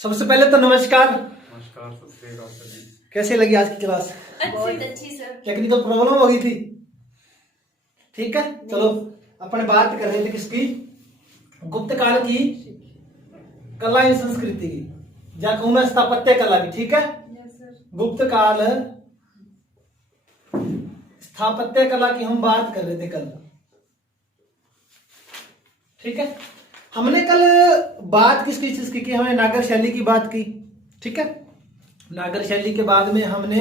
सबसे पहले तो नमस्कार। नमस्कार, सत श्री अकाल सर जी। कैसे लगी आज की क्लास? बहुत अच्छी सर। टेक्निकल प्रॉब्लम हो गई थी, ठीक है। चलो अपन बात कर रहे थे किसकी? गुप्त काल की कला एवं संस्कृति की, या कहूं मैं स्थापत्य कला की, ठीक है। गुप्त काल स्थापत्य कला की हम बात कर रहे थे कल, ठीक है। हमने कल बात किसकी चीज की? हमने नागर शैली की बात की, ठीक है। नागर शैली के बाद में हमने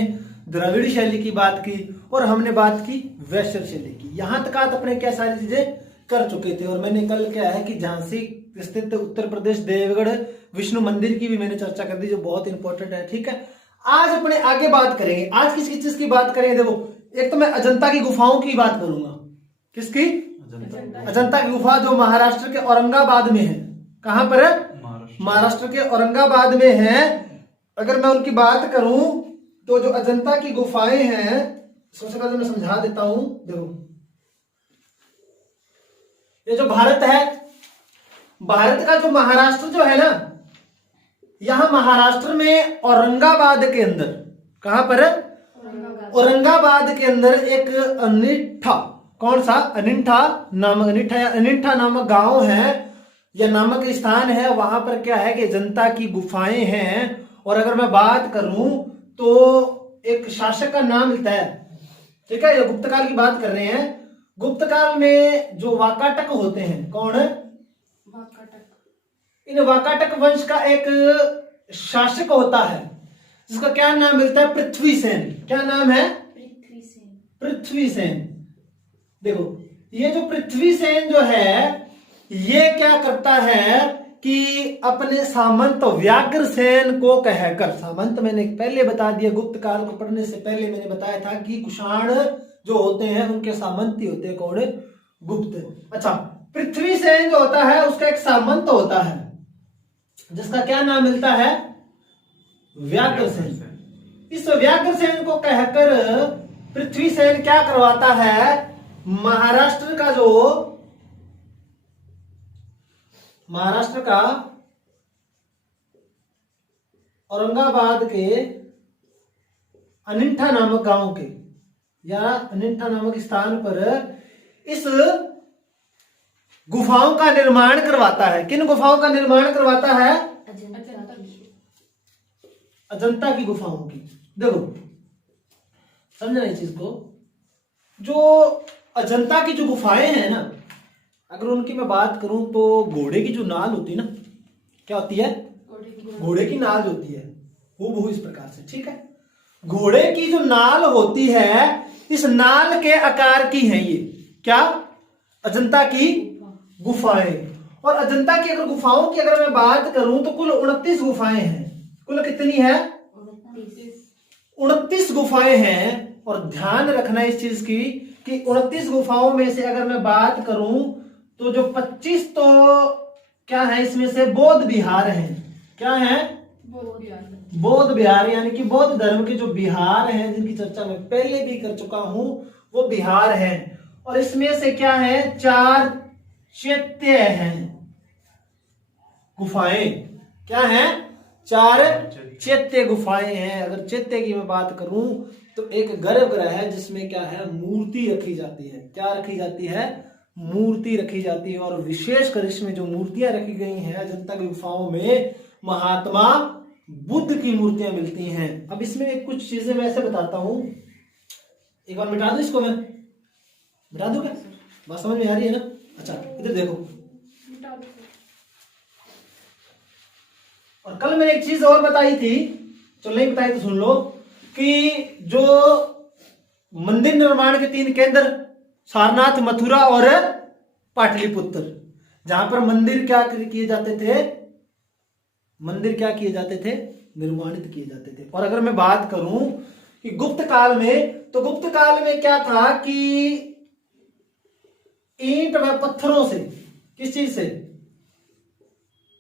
द्रविड़ शैली की बात की और हमने बात की वैश्य शैली की। यहां तक अपने क्या सारी चीजें कर चुके थे। और मैंने कल क्या है कि झांसी स्थित उत्तर प्रदेश देवगढ़ विष्णु मंदिर की भी मैंने चर्चा कर दी, जो बहुत इंपॉर्टेंट है, ठीक है। आज अपने आगे बात करेंगे। आज किसकी चीज की बात करेंगे? देखो, एक तो मैं अजंता की गुफाओं की बात करूंगा। किसकी? अजंता की गुफा, जो महाराष्ट्र के औरंगाबाद में है। कहां पर है? महाराष्ट्र के औरंगाबाद में है। अगर मैं उनकी बात करूं तो जो अजंता की गुफाएं हैं, सबसे पहले मैं समझा देता हूं। देखो, ये जो भारत है, भारत का जो महाराष्ट्र जो है ना, यहां महाराष्ट्र में औरंगाबाद के अंदर, कहां पर है? औरंगाबाद के अंदर एक अनिठा, कौन सा? अनिठा नामक, अनिठा या अनिठा नामक गांव है या नामक स्थान है। वहां पर क्या है कि जनता की गुफाएं हैं। और अगर मैं बात करूं तो एक शासक का नाम मिलता है, ठीक है। ये गुप्त काल की बात कर रहे हैं। गुप्त काल में जो वाकाटक होते हैं, कौन है? इन वाकाटक वंश का एक शासक होता है, जिसका क्या नाम मिलता है? पृथ्वीसेन। क्या नाम है? पृथ्वीसेन। देखो, ये जो पृथ्वीसेन जो है, ये क्या करता है कि अपने सामंत व्याघ्रसेन को कहकर, सामंत मैंने पहले बता दिया, गुप्त काल को पढ़ने से पहले मैंने बताया था कि कुषाण जो होते हैं उनके सामंत ही होते हैं। कौन? गुप्त। अच्छा, पृथ्वीसेन जो होता है उसका एक सामंत होता है, जिसका क्या नाम मिलता है? व्याघ्रसेन। इस व्याघ्रसेन को कहकर पृथ्वीसेन क्या करवाता है? महाराष्ट्र का औरंगाबाद के अनिठा नामक गांव के या अनिठा नामक स्थान पर इस गुफाओं का निर्माण करवाता है। किन गुफाओं का निर्माण करवाता है? अजंता की गुफाओं की। देखो, समझना इस चीज को। जो अजंता की जो गुफाएं हैं ना, अगर उनकी मैं बात करूं तो घोड़े की जो नाल होती है ना, क्या होती है? घोड़े की नाल होती है, हूबहू इस प्रकार से, ठीक है। घोड़े की जो नाल होती है, इस नाल के आकार की है ये क्या? अजंता की गुफाएं। और अजंता की अगर गुफाओं की अगर मैं बात करूं तो कुल 29 गुफाएं हैं। कुल कितनी है? 29 गुफाएं हैं। और ध्यान रखना इस चीज की कि 29 गुफाओं में से अगर मैं बात करूं तो जो 25 तो क्या है, इसमें से बौद्ध विहार हैं। क्या है? बौद्ध विहार, यानी कि बौद्ध धर्म के जो विहार हैं, जिनकी चर्चा मैं पहले भी कर चुका हूं, वो विहार हैं। और इसमें से क्या है? 4 चैत्य हैं गुफाएं। क्या है? 4 चैत्य गुफाएं हैं। अगर चैत्य की मैं बात करूं तो एक गर्भगृह है, जिसमें क्या है? मूर्ति रखी जाती है। क्या रखी जाती है? मूर्ति रखी जाती है। और विशेषकर इसमें जो मूर्तियां रखी गई हैं अजंता की गुफाओं में, महात्मा बुद्ध की मूर्तियां मिलती हैं। अब इसमें कुछ चीजें मैं ऐसे बताता हूं, एक बार मिटा दूं इसको, मैं मिटा दूं क्या? बात समझ में आ रही है ना? अच्छा, इधर देखो। और कल मैंने एक चीज और बताई थी, तो नहीं बताई तो सुन लो, कि जो मंदिर निर्माण के 3 केंद्र, सारनाथ, मथुरा और पाटलिपुत्र, जहां पर मंदिर क्या किए जाते थे? मंदिर क्या किए जाते थे? निर्माणित किए जाते थे। और अगर मैं बात करूं कि गुप्त काल में, तो गुप्त काल में क्या था कि ईंट व पत्थरों से, किस चीज से?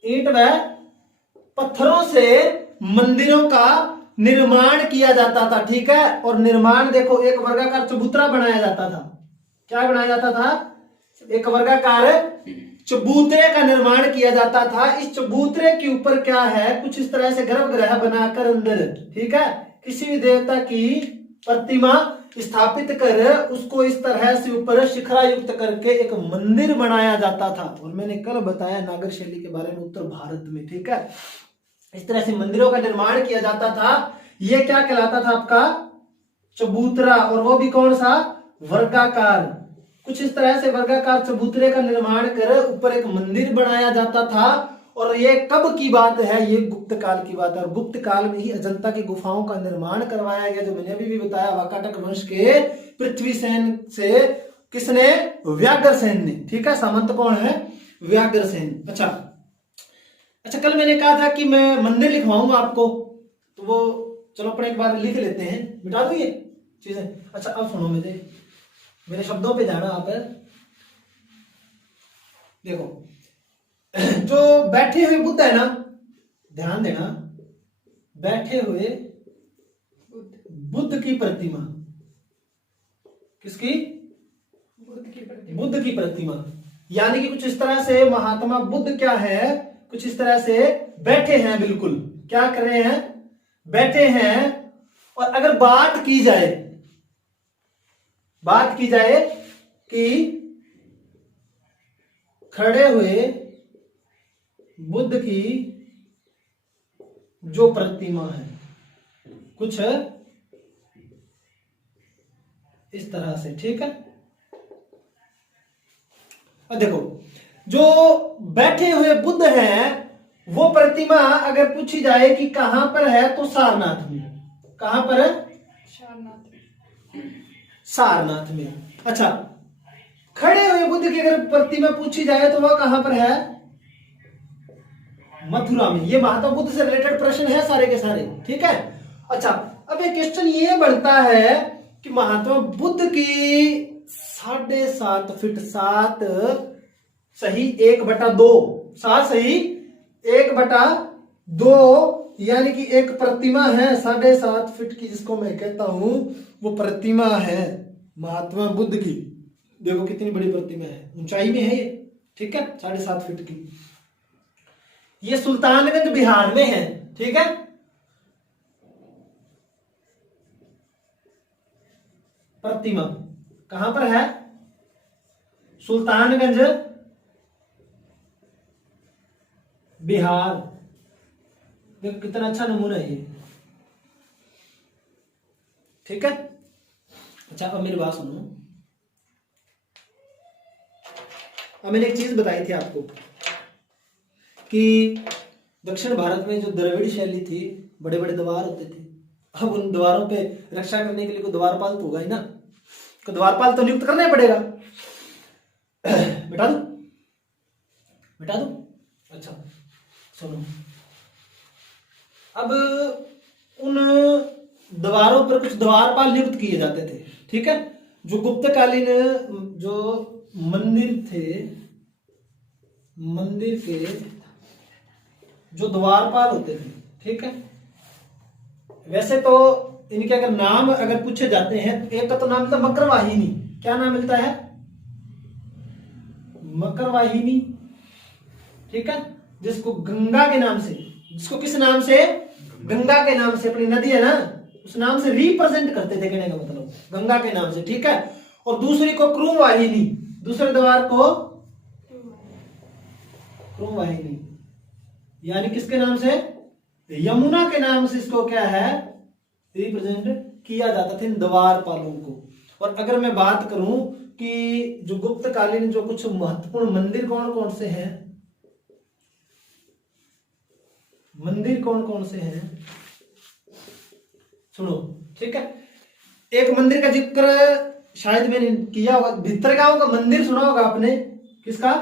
ईंट व पत्थरों से मंदिरों का निर्माण किया जाता था, ठीक है। और निर्माण देखो, एक वर्गाकार चबूतरा बनाया जाता था। क्या बनाया जाता था? एक वर्गाकार चबूतरे का निर्माण किया जाता था। इस चबूतरे के ऊपर क्या है, कुछ इस तरह से गर्भगृह बनाकर अंदर, ठीक है, किसी भी देवता की प्रतिमा स्थापित कर उसको इस तरह से ऊपर शिखरा युक्त करके एक मंदिर बनाया जाता था। और मैंने कल बताया नागर शैली के बारे में उत्तर भारत में, ठीक है, इस तरह से मंदिरों का निर्माण किया जाता था। यह क्या कहलाता था आपका, चबूतरा, और वो भी कौन सा, वर्गाकार। कुछ इस तरह से वर्गाकार चबूतरे का निर्माण कर ऊपर एक मंदिर बनाया जाता था। और ये कब की बात है, ये गुप्त काल की बात है। और गुप्त काल में ही अजंता की गुफाओं का निर्माण करवाया गया, जो मैंने अभी भी बताया, वाकाटक वंश के पृथ्वी सेन से, किसने, व्याघ्रसेन ने, ठीक है। सामंत कौन है, व्याघ्रसेन। अच्छा, कल मैंने कहा था कि मैं मंदिर लिखवाऊंगा आपको, तो वो चलो अपन एक बार लिख लेते हैं, मिटा दो ये चीजें। अच्छा, अब सुनो मेरे शब्दों पे जाना आप। देखो, जो बैठे हुए बुद्ध है ना, ध्यान देना, बैठे हुए बुद्ध की प्रतिमा, किसकी, बुद्ध की प्रतिमा, यानी कि कुछ इस तरह से महात्मा बुद्ध क्या है, कुछ इस तरह से बैठे हैं, बिल्कुल क्या कर रहे हैं, बैठे हैं। और अगर बात की जाए कि खड़े हुए बुद्ध की जो प्रतिमा है, कुछ इस तरह से, ठीक है। अब देखो, जो बैठे हुए बुद्ध हैं, वो प्रतिमा अगर पूछी जाए कि कहां पर है, तो सारनाथ में। कहां पर है, सारनाथ में। अच्छा, खड़े हुए बुद्ध की अगर प्रतिमा पूछी जाए तो वह कहां पर है, मथुरा में। ये महात्मा बुद्ध से रिलेटेड प्रश्न है सारे के सारे, ठीक है। अच्छा, अब एक क्वेश्चन ये बनता है कि महात्मा बुद्ध की 7.5 फीट 7 सही 1/2, 7 सही 1/2, यानी कि एक प्रतिमा है 7.5 फीट की, जिसको मैं कहता हूं वो प्रतिमा है महात्मा बुद्ध की। देखो कितनी बड़ी प्रतिमा है, ऊंचाई में है ये, ठीक है, 7.5 फीट की। ये सुल्तानगंज बिहार में है, ठीक है। प्रतिमा कहां पर है, सुल्तानगंज बिहार। देखो कितना अच्छा नमूना है ये, ठीक है। अच्छा, अब मेरी बात सुनो। अब मैंने एक चीज बताई थी आपको कि दक्षिण भारत में जो द्रविड़ शैली थी, बड़े बड़े द्वार होते थे। अब उन द्वारों पे रक्षा करने के लिए कोई द्वारपाल तो होगा ही ना, तो द्वारपाल तो नियुक्त करना ही पड़ेगा। बिठा दो। अच्छा सुनो, अब उन द्वारों पर कुछ द्वारपाल नियुक्त किए जाते थे, ठीक है। जो गुप्तकालीन जो मंदिर थे, मंदिर के जो द्वारपाल होते थे, ठीक है। वैसे तो इनके अगर नाम अगर पूछे जाते हैं, तो एक का तो नाम मिलता है मकरवाहिनी। क्या नाम मिलता है, मकरवाहिनी, ठीक है। जिसको गंगा के नाम से, जिसको किस नाम से, गंगा के नाम से, अपनी नदी है ना उस नाम से रिप्रेजेंट करते थे, कहने का मतलब गंगा के नाम से, ठीक है। और दूसरी को क्रुमवाहिनी, दूसरे द्वार को क्रुमवाहिनी, यानी किसके नाम से, यमुना के नाम से इसको क्या है, रिप्रेजेंट किया जाता था इन द्वारपालों को। और अगर मैं बात करूं कि जो गुप्तकालीन जो कुछ महत्वपूर्ण मंदिर कौन कौन से हैं, मंदिर कौन कौन से हैं, सुनो, ठीक है। एक मंदिर का जिक्र शायद मैंने किया होगा, भीतरगांव का मंदिर सुना होगा आपने, किसका,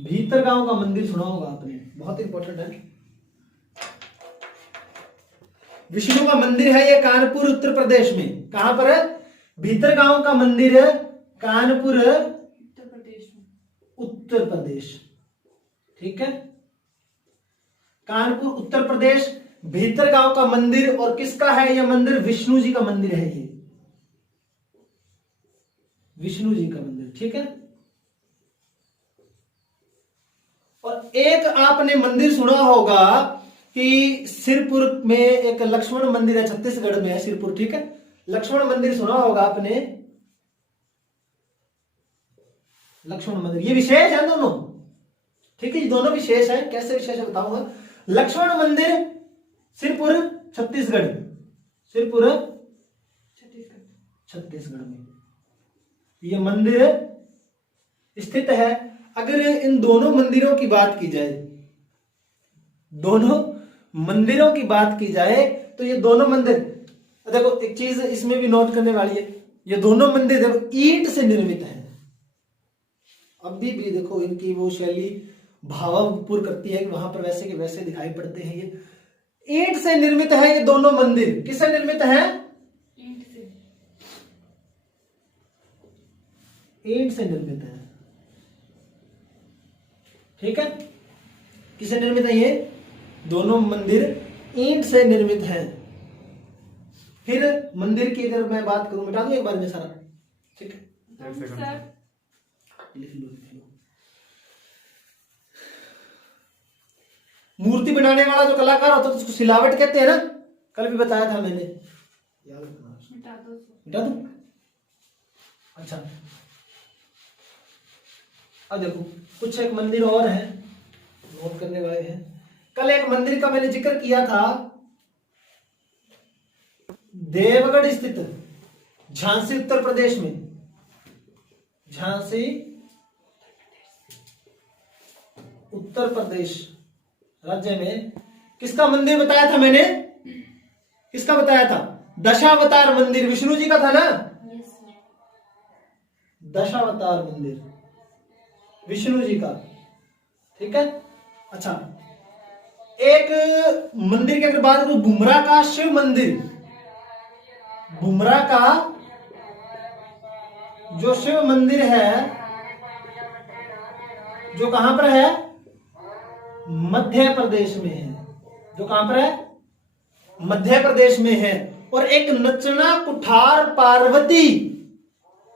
भीतरगांव का मंदिर सुना होगा आपने, बहुत इंपॉर्टेंट है। विष्णु का मंदिर है ये कानपुर उत्तर प्रदेश में। कहां पर है, भीतरगांव का मंदिर है कानपुर उत्तर प्रदेश, ठीक है। कानपुर उत्तर प्रदेश, भीतरगांव का मंदिर। और किसका है यह मंदिर, विष्णु जी का मंदिर है ये, विष्णु जी का मंदिर, ठीक है। और एक आपने मंदिर सुना होगा कि सिरपुर में एक लक्ष्मण मंदिर है, छत्तीसगढ़ में है सिरपुर, ठीक है। लक्ष्मण मंदिर सुना होगा आपने, लक्ष्मण मंदिर। ये विशेष है दोनों, ठीक है, ये दोनों विशेष है। कैसे विशेष है बताऊंगा। लक्ष्मण मंदिर सिरपुर छत्तीसगढ़, सिरपुर छत्तीसगढ़ में यह मंदिर स्थित है। अगर इन दोनों मंदिरों की बात की जाए, दोनों मंदिरों की बात की जाए तो ये दोनों मंदिर, देखो एक चीज इसमें भी नोट करने वाली है, ये दोनों मंदिर देखो ईंट से निर्मित है। अभी भी देखो इनकी वो शैली भावपूर्ण करती है कि वहां पर वैसे के वैसे दिखाई पड़ते हैं। ये ईंट से निर्मित है ये दोनों मंदिर। किससे निर्मित है? ईंट से। ईंट से निर्मित है, ठीक है। किससे निर्मित है? ये दोनों मंदिर ईंट से निर्मित है। फिर मंदिर की अगर मैं बात करूं, मिटा दूं एक बार में सारा, ठीक है। एक सेकंड। सर लिख लो लिख लो। मूर्ति बनाने वाला जो कलाकार होता है तो उसको सिलावट कहते हैं ना, कल भी बताया था मैंने, याद रखना। मिटा दो। मिटा दूं? अच्छा, अब देखो कुछ एक मंदिर और है नोट करने वाले हैं। कल एक मंदिर का मैंने जिक्र किया था, देवगढ़ स्थित झांसी उत्तर प्रदेश में, झांसी उत्तर प्रदेश राज्य में किसका मंदिर बताया था मैंने? किसका बताया था? दशावतार मंदिर, विष्णु जी का था ना। Yes sir. दशावतार मंदिर विष्णु जी का, ठीक है। अच्छा, एक मंदिर की अगर बात करूं, बुमरा का शिव मंदिर, बुमरा का जो शिव मंदिर है जो कहां पर है? मध्य प्रदेश में है। जो कहां पर है? मध्य प्रदेश में है। और एक नचना कुठार पार्वती,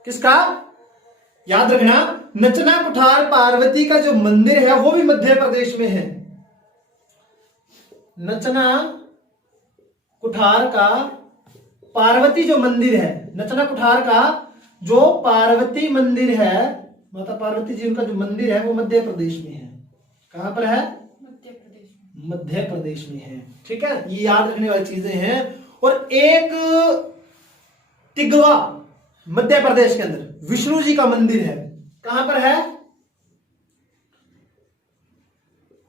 किसका? याद रखना, नचना कुठार पार्वती का जो मंदिर है वो भी मध्य प्रदेश में है। नचना कुठार का पार्वती जो मंदिर है, नचना कुठार का जो पार्वती मंदिर है, माता पार्वती जी का जो मंदिर है वो मध्य प्रदेश में है। कहां पर है? मध्य प्रदेश में। मध्य प्रदेश में है, ठीक है। ये याद रखने वाली चीजें हैं। और एक तिगवा मध्य प्रदेश के अंदर विष्णु जी का मंदिर है। कहां पर है?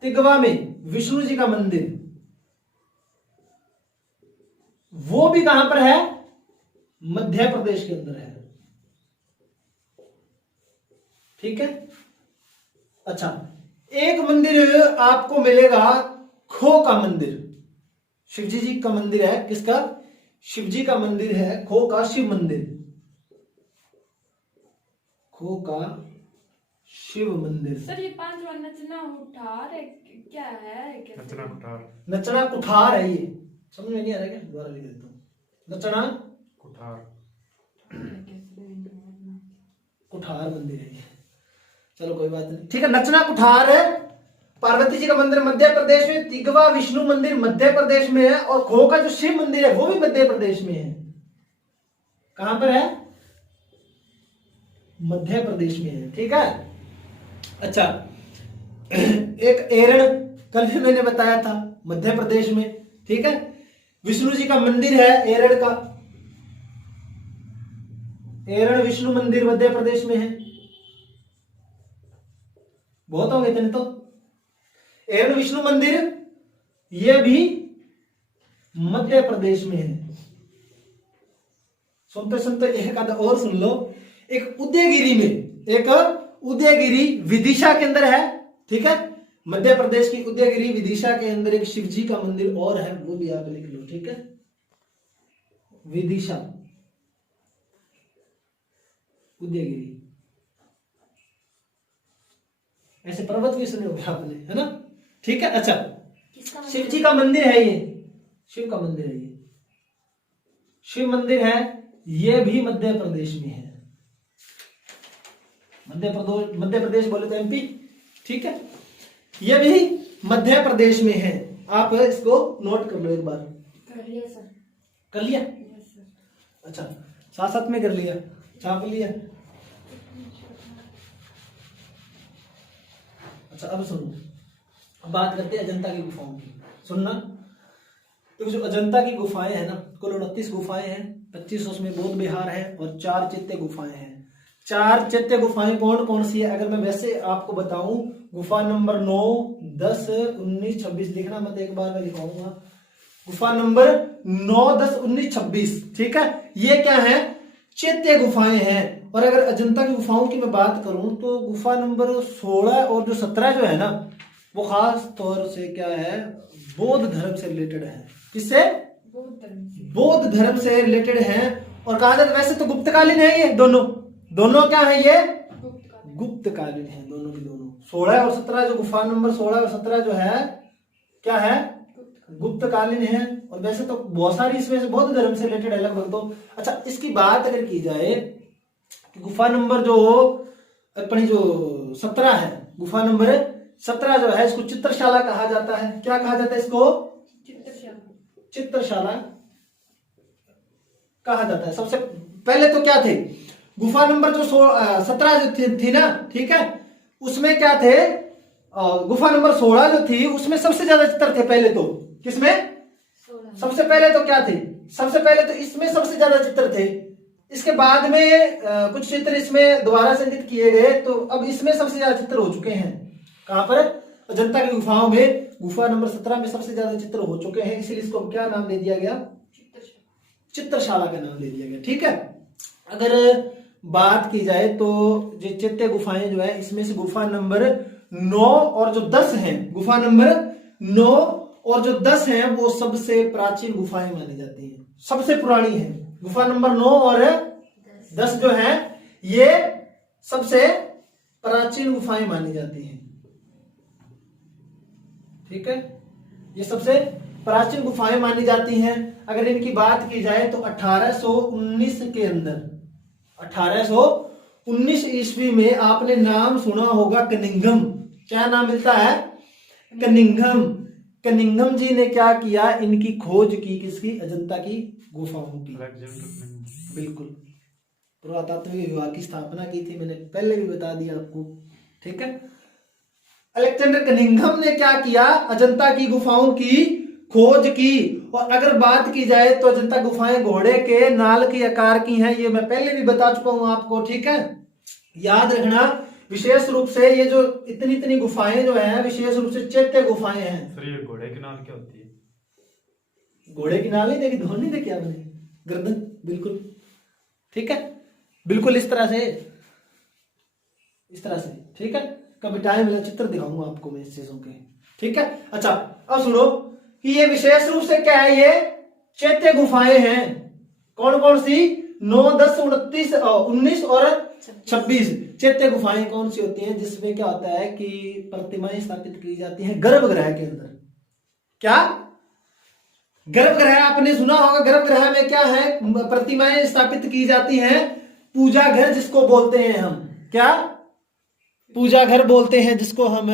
तिगवा में विष्णु जी का मंदिर, वो भी कहां पर है? मध्य प्रदेश के अंदर है, ठीक है। अच्छा, एक मंदिर आपको मिलेगा खो का मंदिर, शिवजी जी का मंदिर है। किसका? शिव जी का मंदिर है, खो का शिव मंदिर, खो का शिव मंदिर। सर ये पांचवा नचना उठार है, क्या है? कैसे? नचना कुठार। नचना कुठार है, ये समझ में नहीं आ रहा क्या? दोबारा लिख देता हूं। नचना कुठार। कुठार मंदिर है ये, चलो कोई बात नहीं, ठीक है। नचना कुठार है, पार्वती जी का मंदिर मध्य प्रदेश में, तिगवा विष्णु मंदिर मध्य प्रदेश में है, और खो का जो शिव मंदिर है वो भी मध्य प्रदेश में है। कहां पर है? मध्य प्रदेश में है, ठीक है। अच्छा, एक एरण कल भी मैंने बताया था मध्य प्रदेश में, ठीक है। विष्णु जी का मंदिर है एरण का, एरण विष्णु मंदिर मध्य प्रदेश में है। बहुत हो गए थे तो। एरण विष्णु मंदिर यह भी मध्य प्रदेश में है। सुनते सुनते एक आधा और सुन लो। एक उदयगिरी में, एक उदयगिरी विदिशा के अंदर है, ठीक है। मध्य प्रदेश की उदयगिरी विदिशा के अंदर एक शिवजी का मंदिर और है, वो भी आप लिख लो, ठीक है। विदिशा उदयगिरी, ऐसे पर्वत भी सुने होंगे आपने, है ना, ठीक है। अच्छा, किसका शिव जी का मंदिर है ये, शिव का मंदिर है ये, शिव मंदिर है, ये भी मध्य प्रदेश में है। मध्य प्रदेश बोले तो एमपी, ठीक है। ये भी मध्य प्रदेश में है। आप इसको नोट कर लो एक बार। कर लिया सर। कर लिया? Yes sir. अच्छा, साथ साथ में कर लिया, छाप लिया। अच्छा, अब सुनो, अब बात करते हैं अजंता की गुफाओं की। सुनना, तो जो अजंता की गुफाएं हैं ना, कुल 29 गुफाएं हैं, 25 उसमें बौद्ध विहार है और 4 चैत्य गुफाएं हैं। 4 चैत्य गुफाएं कौन कौन सी है? अगर मैं वैसे आपको बताऊं, गुफा नंबर 9, 10, 19, 26 लिखना मत, एक बार मैं लिखाऊंगा। गुफा नंबर 9, 10, 19, 26, ठीक है। ये क्या है? चैत्य गुफाएं हैं। और अगर अजंता की गुफाओं की मैं बात करूं तो गुफा नंबर 16 और जो 17 जो है ना, वो खास तौर से क्या है, बौद्ध धर्म से रिलेटेड है। किससे? बौद्ध धर्म से। बौद्ध धर्म से रिलेटेड है। और कहा जाता है वैसे तो गुप्तकालीन है ये दोनों क्या है? ये गुप्तकालीन है, दोनों की दोनों। 16 और 17 जो गुफा नंबर 16 और 17 जो है, क्या है? गुप्तकालीन है। और वैसे तो बहुत सारी इसमें से बौद्ध धर्म से रिलेटेड है लगभग तो। अच्छा, इसकी बात अगर की जाए कि गुफा नंबर जो अपनी जो 17 है, गुफा नंबर 17 जो है, इसको चित्रशाला कहा जाता है। क्या कहा जाता है इसको? चित्रशाला कहा जाता है। सबसे पहले तो क्या थे, गुफा नंबर जो 17 जो थी ना, ठीक है, उसमें क्या थे? गुफा नंबर 16 जो थी उसमें सबसे ज्यादा चित्र थे पहले तो। किसमें? सबसे पहले तो क्या थे? सबसे पहले तो इसमें सबसे ज्यादा चित्र थे। इसके बाद में कुछ चित्र इसमें दोबारा संचित किए गए, तो अब इसमें सबसे ज्यादा चित्र हो चुके हैं। कहां पर? अजंता की गुफाओं में गुफा नंबर 17 में सबसे ज्यादा चित्र हो चुके हैं, इसलिए इसको क्या नाम दे दिया गया? चित्रशाला का नाम दे दिया गया, ठीक है। अगर बात की जाए तो जो चैत्य गुफाएं जो है, इसमें से गुफा नंबर 9 और जो 10 हैं, गुफा नंबर 9 और जो 10 हैं, वो सबसे प्राचीन गुफाएं मानी जाती हैं, सबसे पुरानी है। गुफा नंबर 9 और 10 जो है, ये सबसे प्राचीन गुफाएं मानी जाती हैं, ठीक है। ये सबसे प्राचीन गुफाएं मानी जाती हैं। अगर इनकी बात की जाए तो 1819 के अंदर, 1819 ईस्वी में आपने नाम सुना होगा कनिंघम। क्या नाम मिलता है? कनिंघम। कनिंघम जी ने क्या किया? इनकी खोज की, किसकी? अजंता की गुफाओं की। बिल्कुल, पुरातात्विक विभाग की स्थापना की थी, मैंने पहले भी बता दिया आपको, ठीक है। अलेक्जेंडर कनिंघम ने क्या किया? अजंता की गुफाओं की खोज की। और अगर बात की जाए तो अजंता गुफाएं घोड़े के नाल के आकार की हैं, ये मैं पहले भी बता चुका हूं आपको, ठीक है। याद रखना, विशेष रूप से ये जो इतनी गुफाएं जो हैं, विशेष रूप से चैत्य गुफाएं हैं। सर, ये घोड़े की नाल क्या होती है? घोड़े की नाल नहीं देखी, धौन नहीं देखी आपने? गर्दन, बिल्कुल, ठीक है, बिल्कुल इस तरह से, ठीक है। कभी टाइम मिला चित्र दिखाऊंगा आपको मैं इस चीजों के, ठीक है। अच्छा, अब सुनो कि ये विशेष रूप से क्या है, ये चैत्य गुफाएं हैं। कौन कौन सी? 9, 10, 29, 19 और 26 चैत्य गुफाएं कौन सी होती हैं? जिसमें क्या होता है कि प्रतिमाएं स्थापित की जाती हैं गर्भगृह के अंदर। क्या? गर्भगृह आपने सुना होगा। गर्भगृह में क्या है? प्रतिमाएं स्थापित की जाती हैं। पूजा घर जिसको बोलते हैं हम, क्या? पूजा घर बोलते हैं जिसको हम